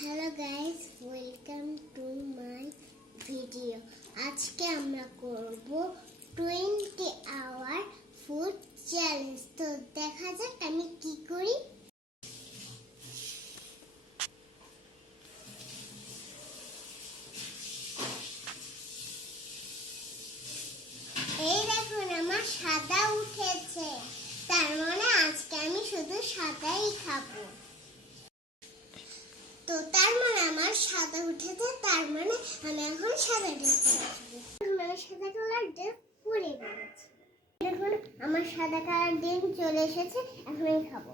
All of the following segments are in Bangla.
Hello guys, welcome to my video. আজকে আমরা করব 20 আওয়ার ফুড চ্যালেঞ্জ। তো দেখা যাক আমি কি করি। এই দেখুন, আমার সাদা উঠেছে, তার মানে আজকে আমি শুধু সাদাই খাবো। তো তার মানে আমার সাদা উঠেছে, তার মানে আমি এখন সাদা ড্রেস পরবো। আমি সাদা কালার ড্রেস পরে নিয়েছি। দেখুন, আমার সাদা কালার ড্রেস চলে এসেছে, এখন আমি খাবো।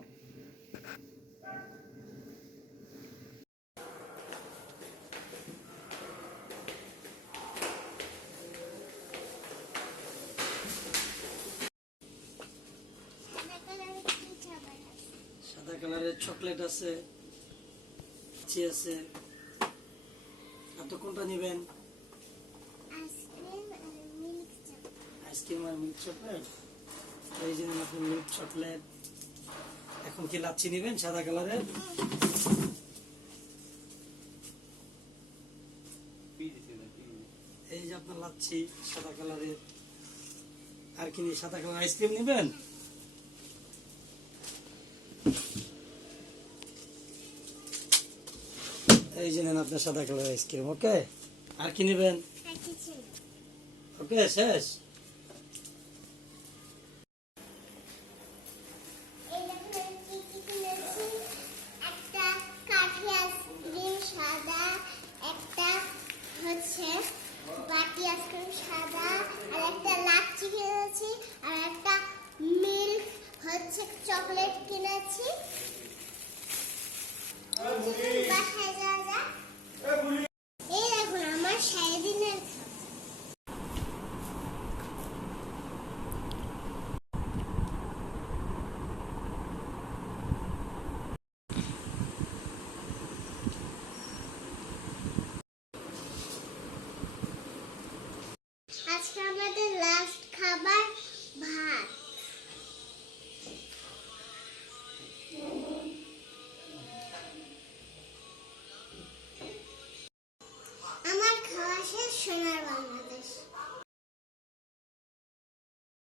সাদা কালারের চকলেট আছে, লিচি আছে। আপনি কোনটা নেবেন? আইসক্রিম আর মিল্ক চকলেট। এই জন্য আপনি মিল্ক চকলেট। এখন কি লাচ্ছি নেবেন সাদা কালারের? এই যে আপনার লাচ্ছি সাদা কালারের। আর কি সাদা কালার আইসক্রিম নেবেন? এই যে নেন আপনার সাদা কালার আইসক্রিম। ওকে, আর কি নেবেন? ওকে, শেষ। একটা কাঠি আইসক্রিম সাদা, একটা হচ্ছে বাটি আইসক্রিম সাদা, আর একটা লাচ্ছি কিনেছি, আর একটা মিল্ক হচ্ছে চকলেট কিনেছি। বাসায় যাওয়া যাক। এই দেখুন আমার সারাদিনের আজকে আমাদের লাস্ট খাবার